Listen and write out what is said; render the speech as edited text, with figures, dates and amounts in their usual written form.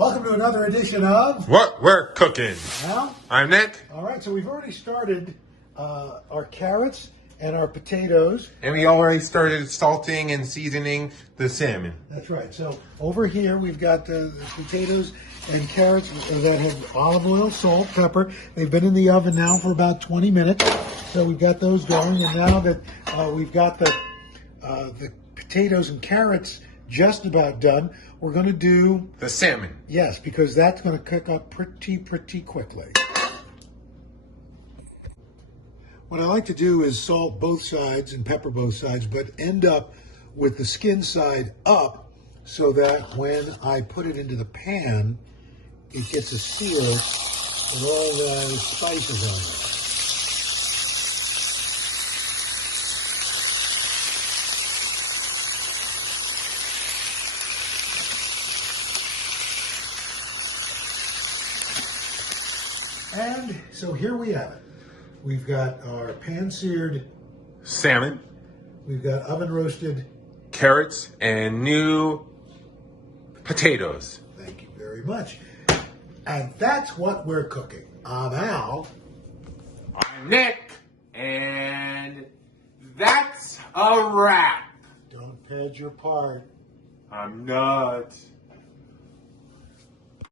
Welcome to another edition of What We're Cooking. Now, I'm Nick. all right, so we've already started our carrots and our potatoes. And we already started salting and seasoning the salmon. That's right. So over here we've got the potatoes and carrots that have olive oil, salt, pepper. They've been in the oven now for about 20 minutes. So we've got those going. And now that we've got the potatoes and carrots just about done, we're going to do the salmon. Yes, because that's going to cook up pretty quickly. What I like to do is salt both sides and pepper both sides, but end up with the skin side up so that when I put it into the pan, it gets a sear and all the spices on it. And so here we have it. We've got our pan-seared salmon. We've got oven-roasted carrots and new potatoes. Thank you very much. And that's what we're cooking. I'm Al. I'm Nick. And that's a wrap. Don't pad your part. I'm not.